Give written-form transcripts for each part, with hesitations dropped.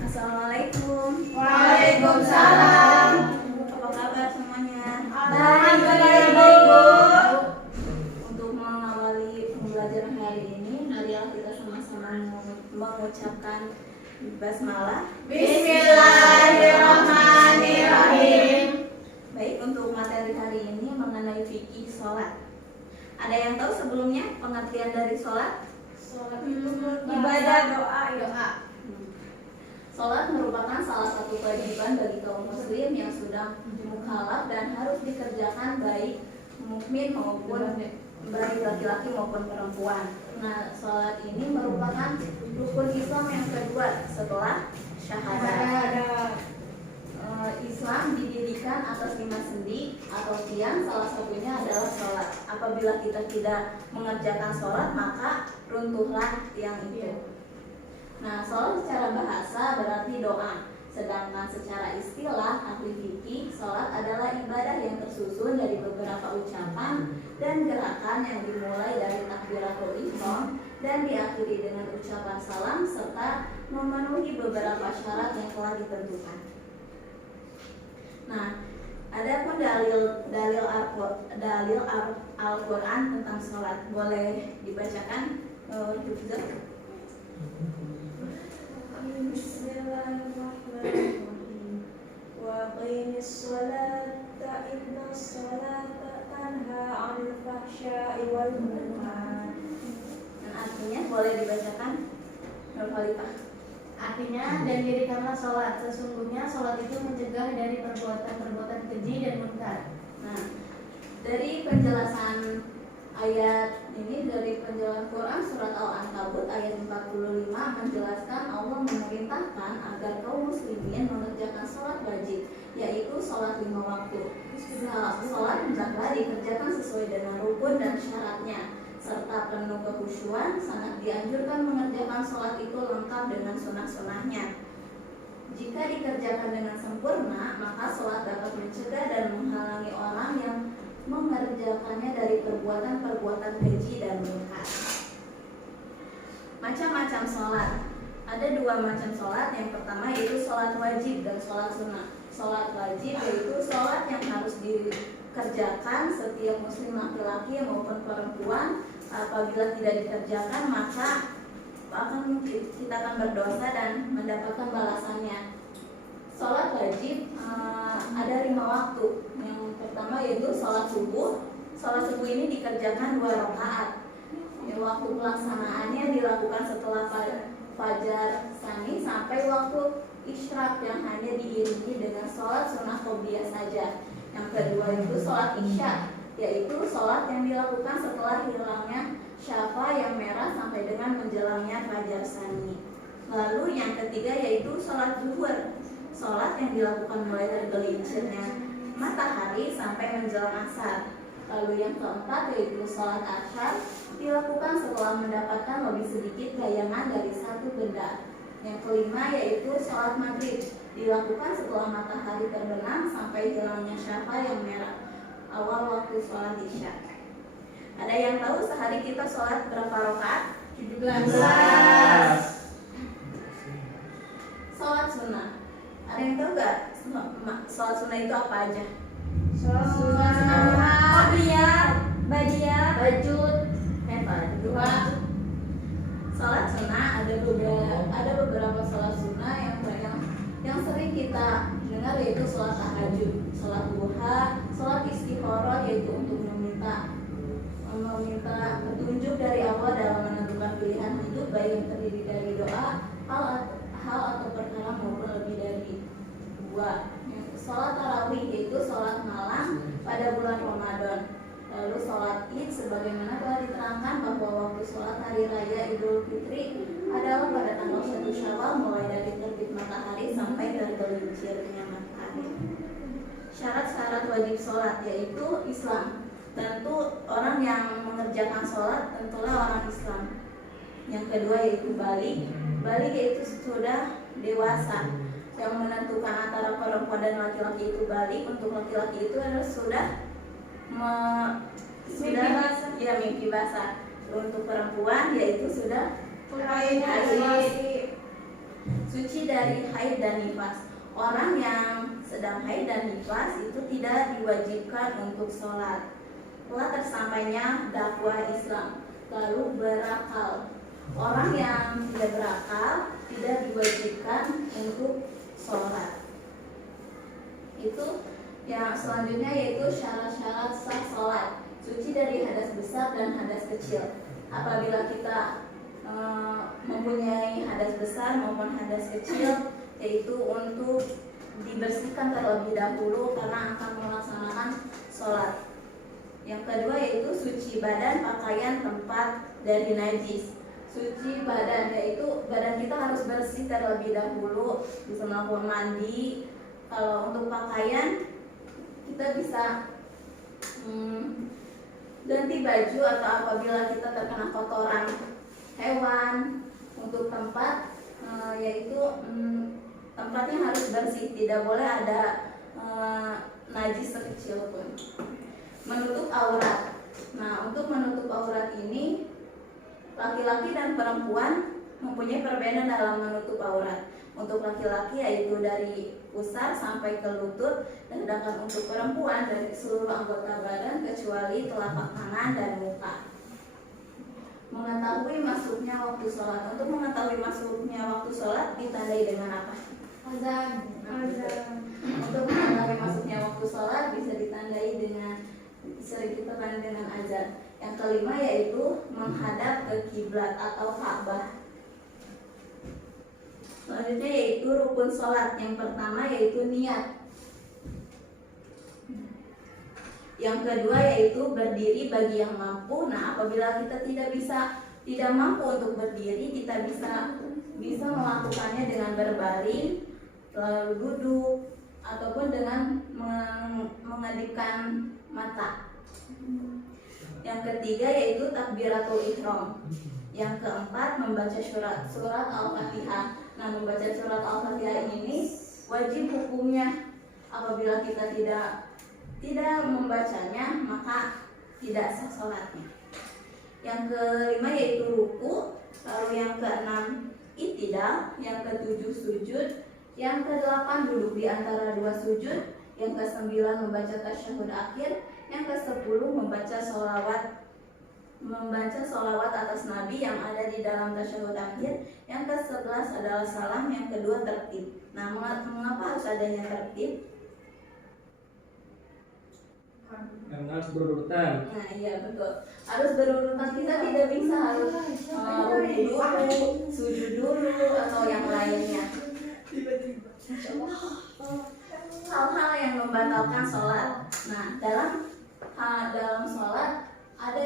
Assalamualaikum. Waalaikumsalam. Apa kabar semuanya? Baik, Bu. Untuk mengawali pembelajaran hari ini, marilah kita sama-sama mengucapkan basmalah. Bismillahirrahmanirrahim. Baik, untuk materi hari ini mengenai fikih sholat. Ada yang tahu sebelumnya pengertian dari sholat? Sholat itu Ibadah, doa. Sholat merupakan salah satu kewajiban bagi kaum muslim yang sudah mukallaf dan harus dikerjakan baik mukmin maupun baik laki-laki maupun perempuan. Nah, sholat ini merupakan rukun Islam yang kedua setelah syahadat. Islam didirikan atas 5 sendi atau tiang, salah satunya adalah sholat. Apabila kita tidak mengerjakan sholat, maka runtuhlah tiang itu. Nah, sholat secara bahasa berarti doa, sedangkan secara istilah ahli fikih, sholat adalah ibadah yang tersusun dari beberapa ucapan dan gerakan yang dimulai dari takbiratul ihram dan diakhiri dengan ucapan salam serta memenuhi beberapa syarat yang telah ditentukan. Nah, ada pun dalil Al-Quran tentang sholat, boleh dibacakan, Hifzah? Bismillahirrahmanirrahim. Wa aqimis sholata inna sholata tanha 'anil fahsya'i wal munkar. Nah, artinya boleh dibacakan, Nur Khalifah. Artinya, dan dirikanlah sholat. Sesungguhnya sholat itu mencegah dari perbuatan-perbuatan keji dan munkar. Nah, dari penjelasan ayat ini, dari penjelasan Quran surat Al-Ankabut ayat 45 menjelaskan Allah memerintahkan agar kaum muslimin mengerjakan sholat wajib, yaitu sholat 5 waktu. Sholat hendaklah dikerjakan sesuai dengan rukun dan syaratnya serta penuh kekhusyuan. Sangat dianjurkan mengerjakan sholat itu lengkap dengan sunah-sunahnya. Jika dikerjakan dengan sempurna, maka sholat dapat mencegah dan menghalangi orang yang mengerjakannya dari perbuatan-perbuatan keji dan munkar. Macam-macam sholat. Ada 2 macam sholat. Yang pertama yaitu sholat wajib dan sholat sunnah. Sholat wajib yaitu sholat yang harus dikerjakan setiap muslim laki-laki maupun perempuan. Apabila tidak dikerjakan, maka kita akan berdosa dan mendapatkan balasannya. Sholat wajib ada 5 waktu. Yang pertama yaitu sholat subuh. Sholat subuh ini dikerjakan 2 rakaat. Waktu pelaksanaannya dilakukan setelah fajar sani sampai waktu isyraq yang hanya diiringi dengan sholat sunnah qobliyah saja. Yang kedua itu sholat isya, yaitu sholat yang dilakukan setelah hilangnya syafa yang merah sampai dengan menjelangnya fajar sani. Lalu yang ketiga yaitu sholat zuhur, sholat yang dilakukan mulai dari gelincirnya matahari sampai menjelang asar. Lalu yang keempat yaitu sholat asyar, dilakukan setelah mendapatkan lebih sedikit bayangan dari satu benda. Yang kelima yaitu sholat maghrib, dilakukan setelah matahari terbenam sampai hilangnya syafa yang merah awal waktu sholat isya. Ada yang tahu sehari kita sholat berapa rakaat? 17. Sholat sunnah. Ada yang tahu gak sholat sunnah itu apa aja? Sholat sunnah Qabliyah, Badiyah, Bajut, dua. Sholat sunnah ada beberapa sholat sunnah yang sering kita dengar, yaitu sholat tahajud, sholat duha, sholat istikharah, yaitu untuk meminta petunjuk dari Allah dalam menentukan pilihan hidup, baik yang terdiri dari doa, hal atau perkara maupun lebih dari 2. Sholat tarawih yaitu sholat malam pada bulan Ramadan. Lalu sholat id sebagaimana telah diterangkan bahwa waktu sholat hari raya Idul Fitri adalah pada tanggal 1 Syawal mulai dari terbit matahari sampai tergelincirnya matahari. Syarat-syarat wajib sholat yaitu Islam. Tentu orang yang mengerjakan sholat tentulah orang Islam. Yang kedua yaitu balik. Balik yaitu sudah dewasa. Yang menentukan antara perempuan dan laki-laki itu balik. Untuk laki-laki itu adalah sudah mimpi basah. Untuk perempuan yaitu sudah haid. dari haid dan nifas. Orang yang sedang haid dan nifas itu tidak diwajibkan untuk sholat. Telah tersampainya dakwah Islam. Lalu berakal. Orang yang tidak berakal tidak diwajibkan untuk sholat. Itu yang selanjutnya yaitu syarat-syarat sah sholat. Suci dari hadas besar dan hadas kecil. Apabila kita mempunyai hadas besar maupun hadas kecil, yaitu untuk dibersihkan terlebih dahulu karena akan melaksanakan sholat. Yang kedua yaitu suci badan, pakaian, tempat dari najis. Suci badan yaitu badan kita harus bersih terlebih dahulu, bisa melakukan mandi. Kalau untuk pakaian kita bisa ganti baju atau apabila kita terkena kotoran hewan. Untuk tempat yaitu tempatnya harus bersih, tidak boleh ada najis sekecil pun. Menutup aurat. Nah, untuk menutup aurat ini laki-laki dan perempuan mempunyai perbedaan dalam menutup aurat. Untuk laki-laki yaitu dari pusar sampai ke lutut, dan sedangkan untuk perempuan dari seluruh anggota badan kecuali telapak tangan dan muka. Mengetahui masuknya waktu sholat. Untuk mengetahui masuknya waktu sholat ditandai dengan apa? Azan. Untuk mengetahui masuknya waktu sholat bisa ditandai dengan azan. Yang kelima yaitu menghadap ke kiblat atau Ka'bah. Selanjutnya yaitu rukun sholat. Yang pertama yaitu niat. Yang kedua yaitu berdiri bagi yang mampu. Nah, apabila kita tidak mampu untuk berdiri, kita bisa melakukannya dengan berbaring, lalu duduk, ataupun dengan mengedipkan mata. Yang ketiga yaitu takbiratul ihram. Yang keempat membaca surat Al-Fatihah. Nah, membaca surat Al-Fatihah ini wajib hukumnya. Apabila kita tidak membacanya, maka tidak sah sholatnya. Yang kelima yaitu ruku. Lalu yang keenam i'tidal. Yang ketujuh sujud. Yang kedelapan duduk di antara dua sujud. Yang kesembilan membaca tasyahud akhir. Yang kesepuluh membaca sholawat atas Nabi yang ada di dalam tasyahud akhir. Yang ke-11 adalah salam. Yang kedua tertib. Nah, mengapa harus adanya tertib? Karena harus berurutan. Nah, iya betul. Harus berurutan, kita tidak bisa harus dulu, sujud dulu atau yang lainnya. Hal-hal yang membatalkan sholat. Nah, dalam sholat ada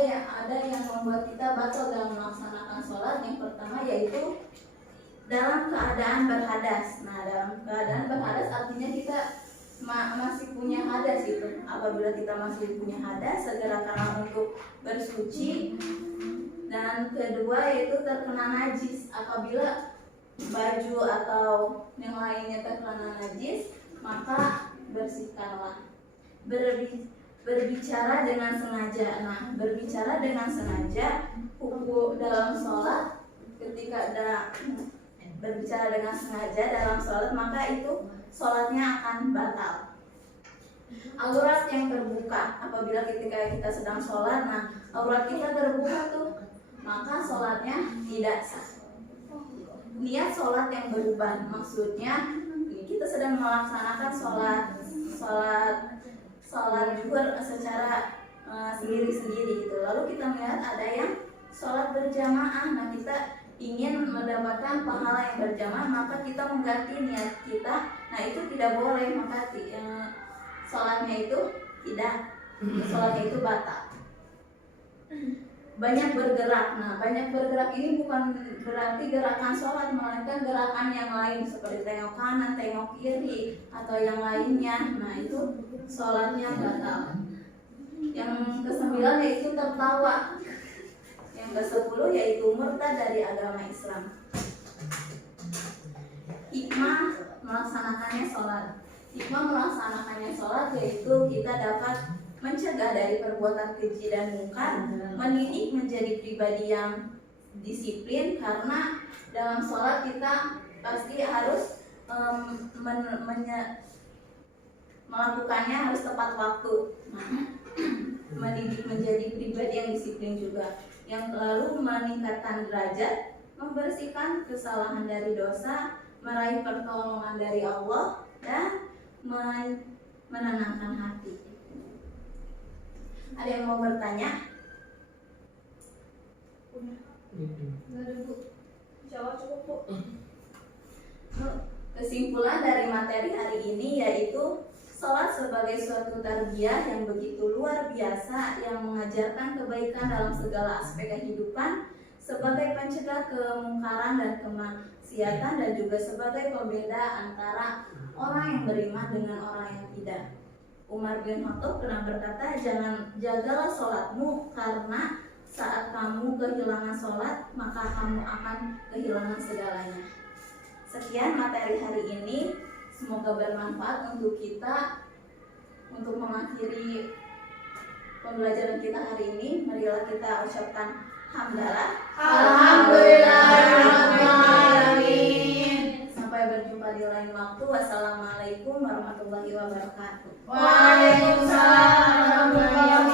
yang membuat kita batal dalam melaksanakan sholat. Yang pertama yaitu dalam keadaan berhadas. Nah, dalam keadaan berhadas artinya kita masih punya hadas itu. Apabila kita masih punya hadas, segerakanlah untuk bersuci. Dan kedua yaitu terkena najis. Apabila baju atau yang lainnya terkena najis, maka bersihkanlah. Berbicara dengan sengaja. Nah, berbicara dengan sengaja hukum dalam sholat, ketika ada berbicara dengan sengaja dalam sholat, maka itu sholatnya akan batal. Aurat yang terbuka. Apabila ketika kita sedang sholat, nah aurat kita terbuka tuh, maka sholatnya tidak sah. Niat sholat yang berubah, maksudnya kita sedang melaksanakan sholat zuhur secara sendiri-sendiri gitu. Lalu kita melihat ada yang sholat berjamaah. Nah, kita ingin mendapatkan pahala yang berjamaah, maka kita mengganti niat kita. Nah, itu tidak boleh, maka sholatnya itu batal. Banyak bergerak. Nah, banyak bergerak ini bukan berarti gerakan sholat, melainkan gerakan yang lain seperti tengok kanan, tengok kiri, atau yang lainnya. Nah, itu sholatnya batal. Yang ke-9 yaitu tertawa. Yang ke-10 yaitu murtad dari agama Islam. Hikmah melaksanakannya sholat. Hikmah melaksanakannya sholat yaitu kita dapat mencegah dari perbuatan keji dan mungkar, mendidik menjadi pribadi yang disiplin, karena dalam sholat kita pasti harus melakukannya harus tepat waktu. Mendidik menjadi pribadi yang disiplin juga, yang lalu meningkatkan derajat, membersihkan kesalahan dari dosa, meraih pertolongan dari Allah, dan menenangkan hati. Ada yang mau bertanya? Nggak ada, Bu. Jawab cukup, Bu. Kesimpulan dari materi hari ini yaitu sholat sebagai suatu tarbiyah yang begitu luar biasa, yang mengajarkan kebaikan dalam segala aspek kehidupan, sebagai pencegah kemungkaran dan kemaksiatan, dan juga sebagai pembeda antara orang yang beriman dengan orang yang tidak. Umar bin Khattab pernah berkata, jagalah sholatmu, karena saat kamu kehilangan sholat, maka kamu akan kehilangan segalanya. Sekian materi hari ini, semoga bermanfaat untuk kita. Untuk mengakhiri pembelajaran kita hari ini, marilah kita ucapkan hamdalah. Alhamdulillahirrahmanirrahim. Sampai berjumpa di lain waktu. Wassalamualaikum warahmatullahi wabarakatuh. Waalaikumsalam warahmatullahi wabarakatuh.